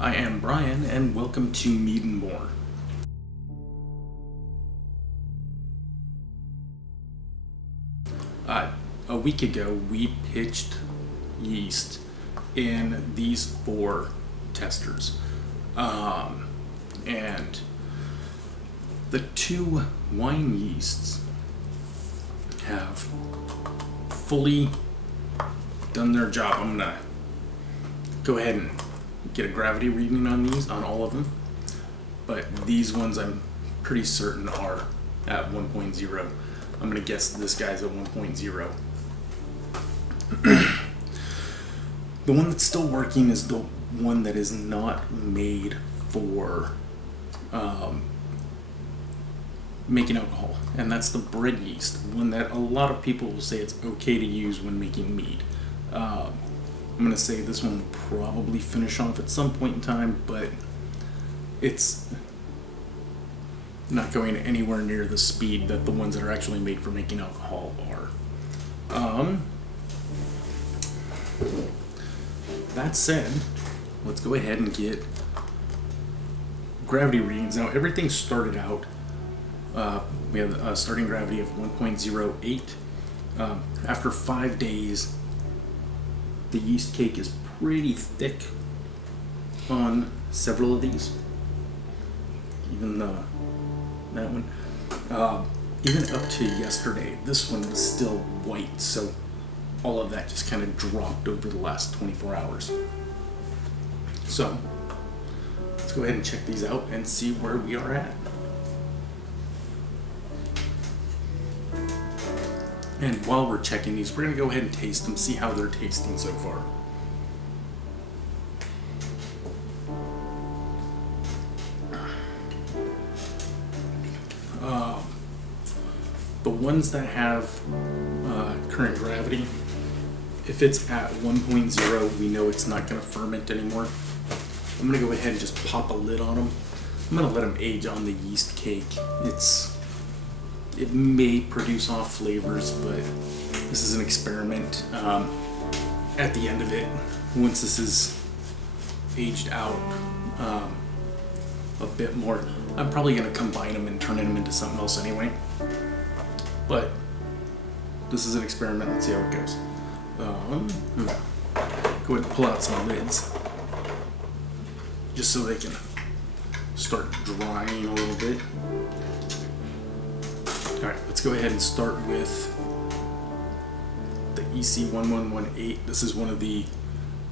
I am Brian, and welcome to Mead and More. A week ago, we pitched yeast in these 4 testers. And the 2 wine yeasts have fully done their job. I'm gonna go ahead and get a gravity reading on these, on all of them. But these ones I'm pretty certain are at 1.0. I'm gonna guess this guy's at 1.0. The one that's still working is the one that is not made for making alcohol, and that's the bread yeast, one that a lot of people will say it's okay to use when making mead. I'm going to say this one will probably finish off at some point in time, but it's not going anywhere near the speed that the ones that are actually made for making alcohol are. That said, let's go ahead and get gravity readings. Now, everything started out, we have a starting gravity of 1.08. After 5 days, the yeast cake is pretty thick on several of these. Even that one. Even up to yesterday, this one was still white, so all of that just kind of dropped over the last 24 hours. So, let's go ahead and check these out and see where we are at. And while we're checking these, we're going to go ahead and taste them, see how they're tasting so far. The ones that have current gravity, if it's at 1.0, we know it's not going to ferment anymore. I'm going to go ahead and just pop a lid on them. I'm going to let them age on the yeast cake. It may produce off flavors, but this is an experiment. At the end of it, once this is aged out a bit more, I'm probably going to combine them and turn them into something else anyway. But this is an experiment. Let's see how it goes. Go ahead and pull out some lids just so they can start drying a little bit. Alright, let's go ahead and start with the EC1118. This is one of the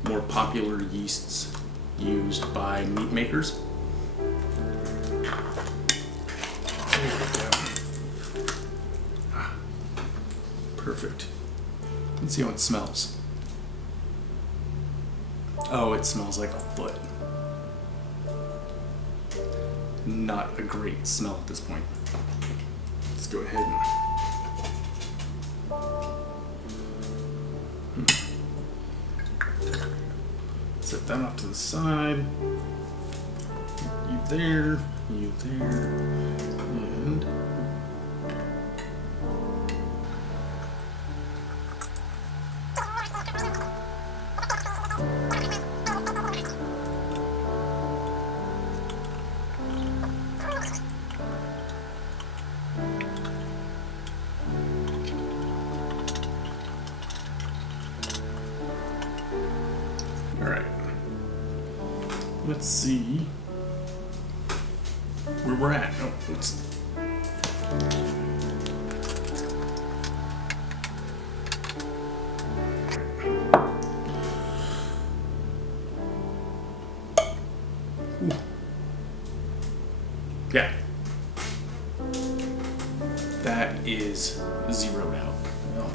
more popular yeasts used by mead makers. There we go. Perfect. Let's see how it smells. Oh, it smells like a foot. Not a great smell at this point. Let's go ahead and set that off to the side. You there, and alright, let's see where we're at. Oh, let's yeah, that is zeroed out. Well,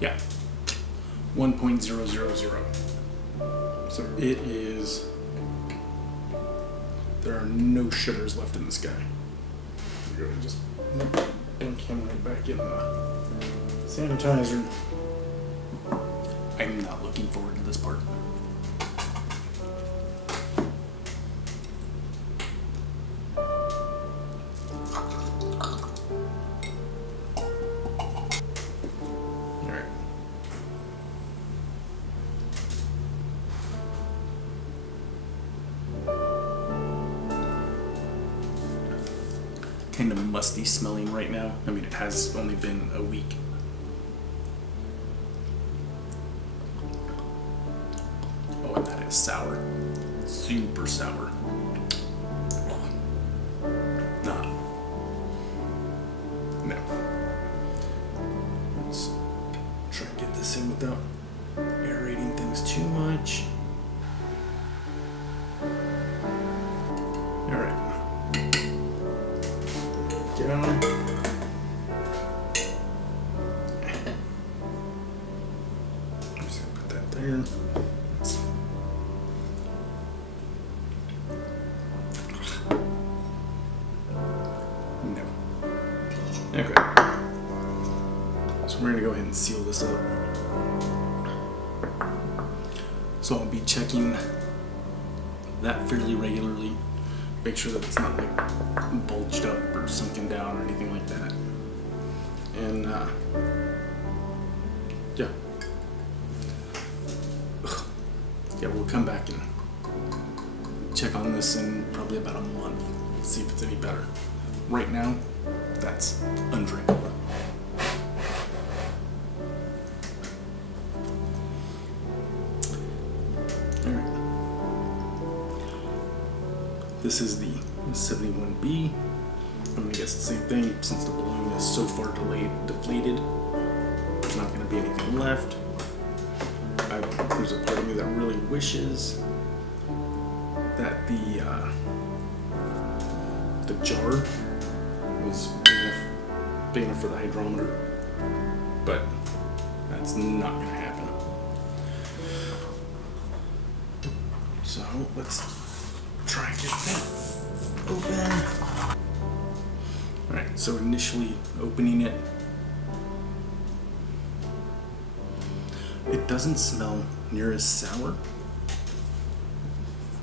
yeah, 1.000. So it is, there are no sugars left in this guy. We're going to just dunk him right back in the sanitizer. I'm not looking forward to this part. Alright, kind of musty smelling right now. I mean, it has only been a week. Oh, and that is sour. Super sour. Nah. No. Let's try and get this in without aerating things too much. Alright. Down. I'm just gonna put that there. No. Okay. So we're gonna go ahead and seal this up. So I'll be checking that fairly regularly. Make sure that it's not like bulged up or sunken down or anything like that. And yeah. Yeah, we'll come back and check on this in probably about a month. See if it's any better. Right now, that's undrinkable. Alright. This is the 71B. I'm gonna guess the same thing since the balloon is so far deflated. There's not gonna be anything left. There's a part of me that really wishes that the jar was big enough for the hydrometer, but that's not gonna happen. So let's try and get that open. Alright, so initially opening it, it doesn't smell near as sour.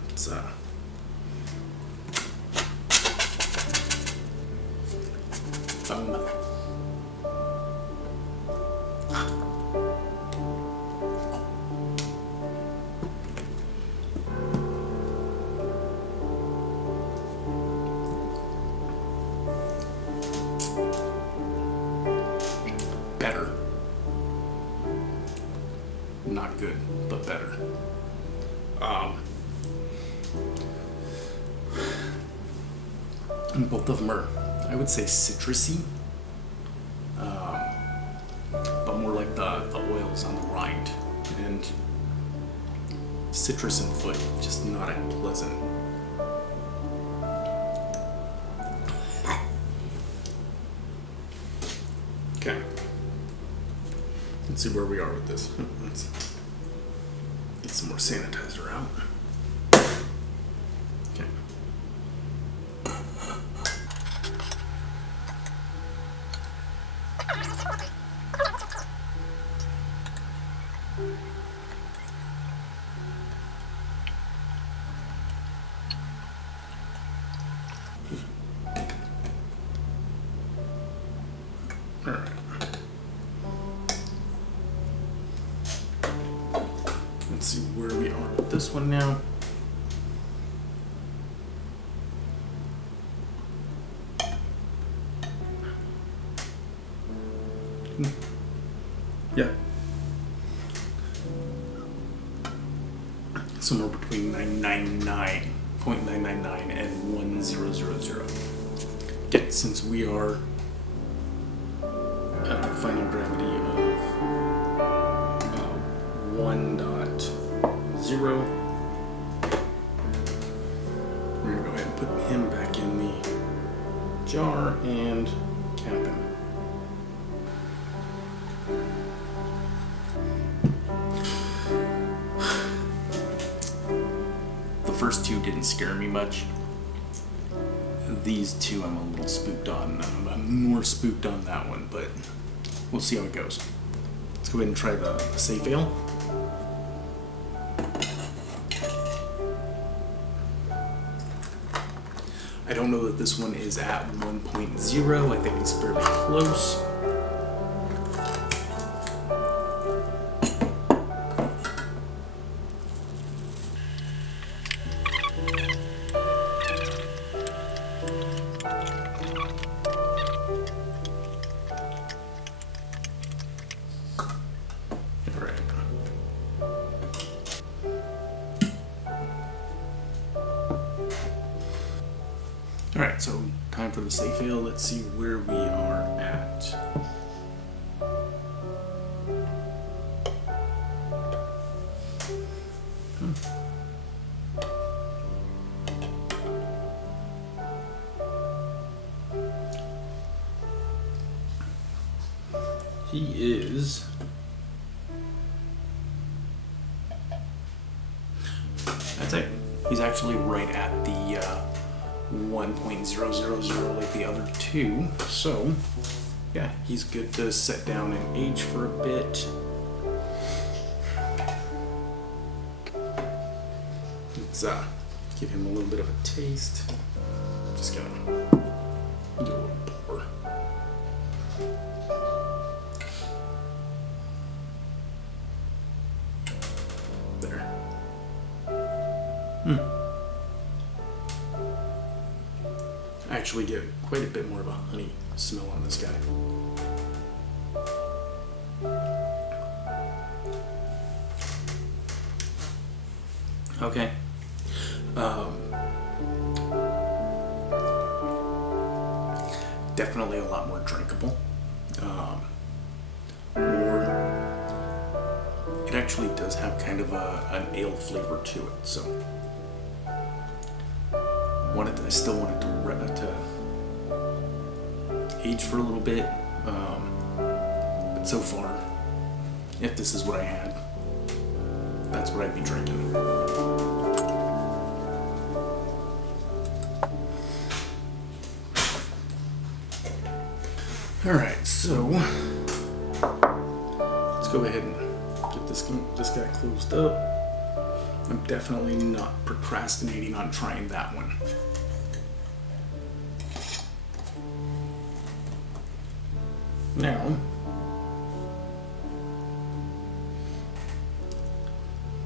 It's better. Not good, but better. And both of them are, I would say, citrusy, but more like the oils on the rind, and citrus and foot, just not as pleasant. Okay. Let's see where we are with this. Let's get some more sanitizer out. Okay. All right. Let's see where we are with this one now. Yeah. Somewhere between 999.999 and 1000. Okay, since we are at a final gravity of 1.0, we're gonna go ahead and put him back in the jar and cap him. The first two didn't scare me much. These two I'm a little spooked on. I'm more spooked on that one, but we'll see how it goes. Let's go ahead and try the safe ale. I don't know that this one is at 1.0. I think it's fairly close. the safe ale. Let's see where we are at. He is he's actually right at the 1.000 like the other two. So yeah, he's good to set down and age for a bit. Let's give him a little bit of a taste. Just gonna do a little pour. There. I actually get quite a bit more of a honey smell on this guy. Okay. Definitely a lot more drinkable. It actually does have kind of an ale flavor to it, so I still wanted to age for a little bit, but so far, if this is what I had, that's what I'd be drinking. Alright, so let's go ahead and get this guy closed up. I'm definitely not procrastinating on trying that one. Now,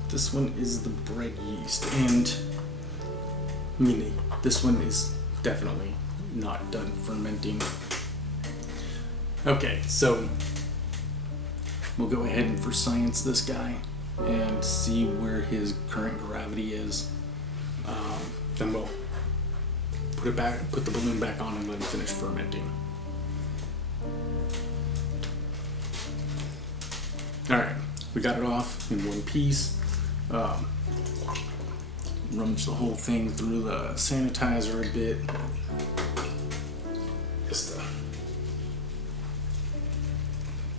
this one is the bread yeast, and this one is definitely not done fermenting. Okay, so we'll go ahead and for science this guy and see where his current gravity is. Then we'll put the balloon back on and let him finish fermenting. Alright, we got it off in one piece. Rummage the whole thing through the sanitizer a bit. Just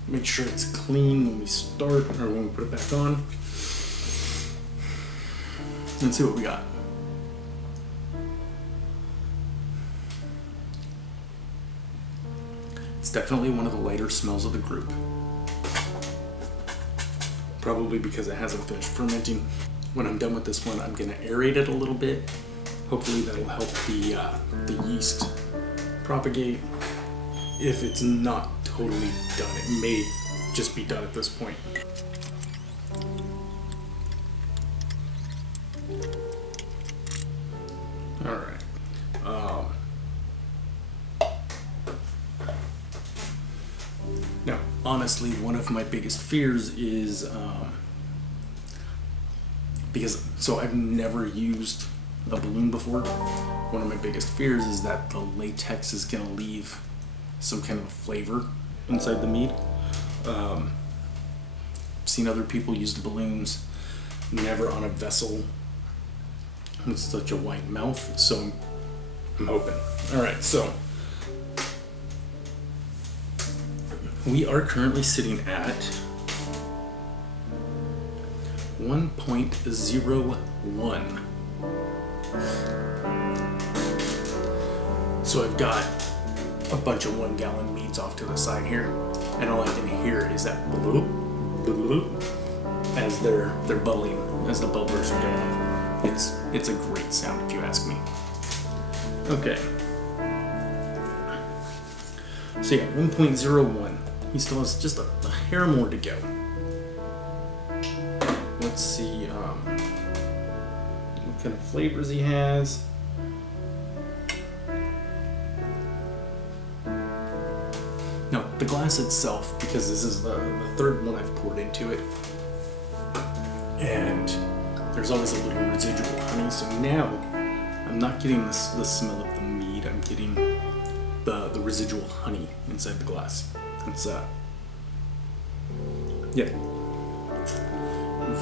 make sure it's clean when we start, or when we put it back on. Let's see what we got. It's definitely one of the lighter smells of the group. Probably because it hasn't finished fermenting. When I'm done with this one, I'm gonna aerate it a little bit. Hopefully that'll help the yeast propagate. If it's not totally done, it may just be done at this point. All right. Now, honestly, one of my biggest fears is so I've never used a balloon before. One of my biggest fears is that the latex is gonna leave some kind of flavor inside the mead. Seen other people use the balloons, never on a vessel with such a wide mouth, so I'm hoping. All right, so we are currently sitting at 1.01. So I've got a bunch of 1 gallon meads off to the side here, and all I can hear is that bloop, bloop, as they're bubbling, as the bubblers are going. It's a great sound if you ask me. Okay. So yeah, 1.01. He still has just a hair more to go. Let's see what kind of flavors he has. No, the glass itself, because this is the third one I've poured into it, and there's always a little residual honey, so now I'm not getting the smell of the mead, I'm getting residual honey inside the glass. It's yeah,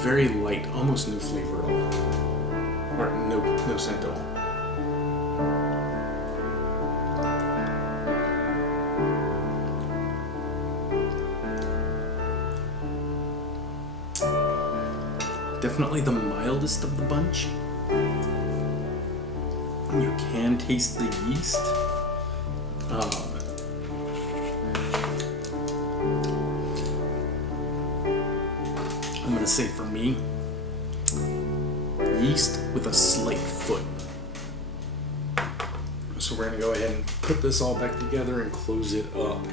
very light, almost no flavor at all, or no scent at all. Definitely the mildest of the bunch. You can taste the yeast. I'm gonna say for me, yeast with a slight foot. So we're gonna go ahead and put this all back together and close it up.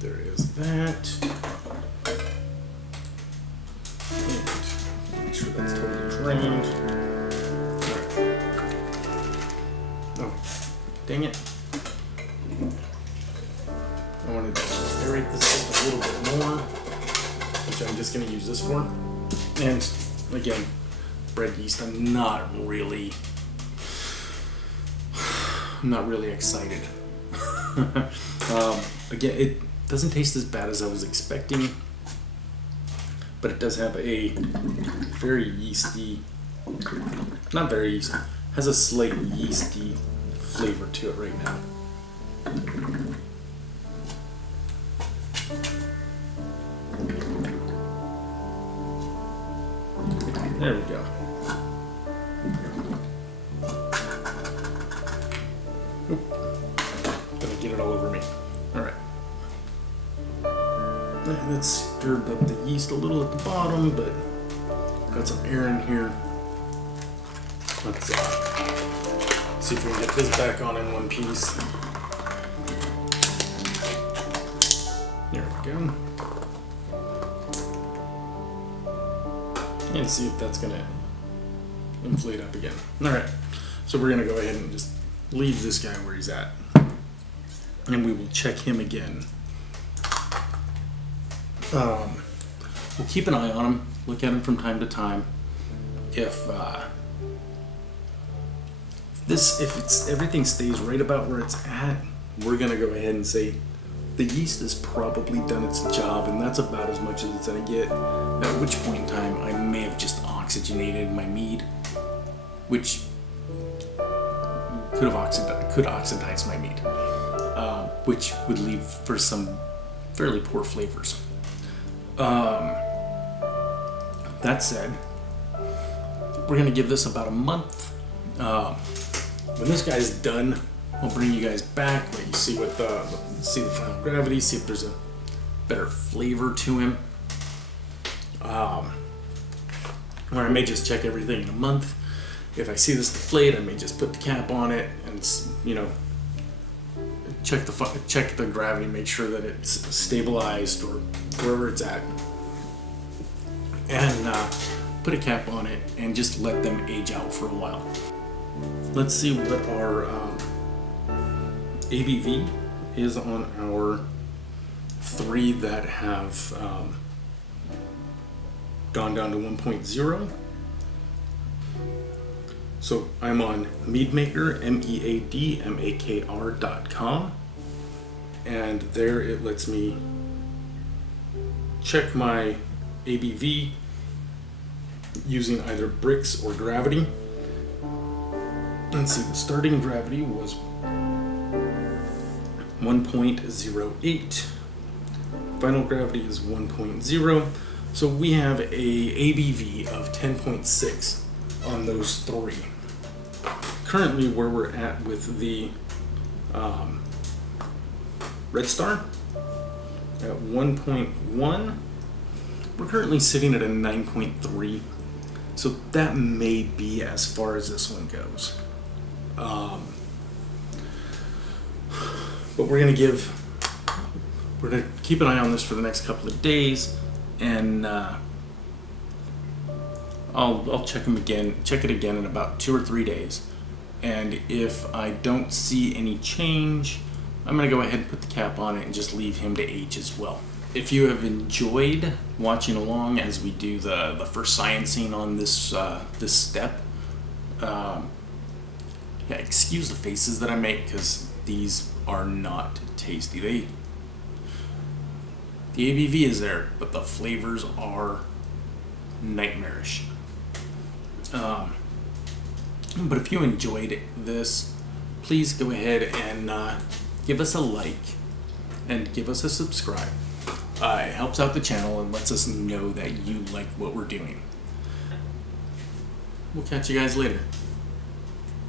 There is that. And make sure that's totally drained. Oh, dang it. I wanted to aerate this up a little bit more, which I'm just going to use this for. And again, bread yeast, I'm not really excited. Again, it doesn't taste as bad as I was expecting, but it does have a very yeasty, not very yeasty, has a slight yeasty flavor to it right now. There we go. Oop. Gonna get it all over me. Alright. Let's stir up the yeast a little at the bottom, but got some air in here. Let's see if we can get this back on in one piece. There we go. And see if that's gonna inflate up again. Alright, so we're gonna go ahead and just leave this guy where he's at. And we will check him again. We'll keep an eye on him, look at him from time to time. If everything stays right about where it's at, we're gonna go ahead and say the yeast has probably done its job, and that's about as much as it's gonna get. At which point in time, I may have just oxygenated my mead, which could oxidize my mead, which would leave for some fairly poor flavors. That said, we're gonna give this about a month. When this guy's done, I'll bring you guys back, let you see what see the final gravity, see if there's a better flavor to him. Or I may just check everything in a month. If I see this deflate, I may just put the cap on it and, you know, check the gravity, make sure that it's stabilized or wherever it's at, and put a cap on it and just let them age out for a while. Let's see what our ABV is on our 3 that have gone down to 1.0. So I'm on Meadmaker, meadmakr.com, and there it lets me check my ABV using either bricks or gravity. Let's see, the starting gravity was 1.08. Final gravity is 1.0. So we have a ABV of 10.6 on those 3. Currently, where we're at with the Red Star at 1.1, we're currently sitting at a 9.3. So that may be as far as this one goes. But we're gonna keep an eye on this for the next couple of days, and I'll check it again in about 2 or 3 days. And if I don't see any change, I'm gonna go ahead and put the cap on it and just leave him to age as well. If you have enjoyed watching along as we do the first sciencing on this this step, Yeah, excuse the faces that I make because these are not tasty. The ABV is there, but the flavors are nightmarish. But if you enjoyed this, please go ahead and give us a like and give us a subscribe. It helps out the channel and lets us know that you like what we're doing. We'll catch you guys later.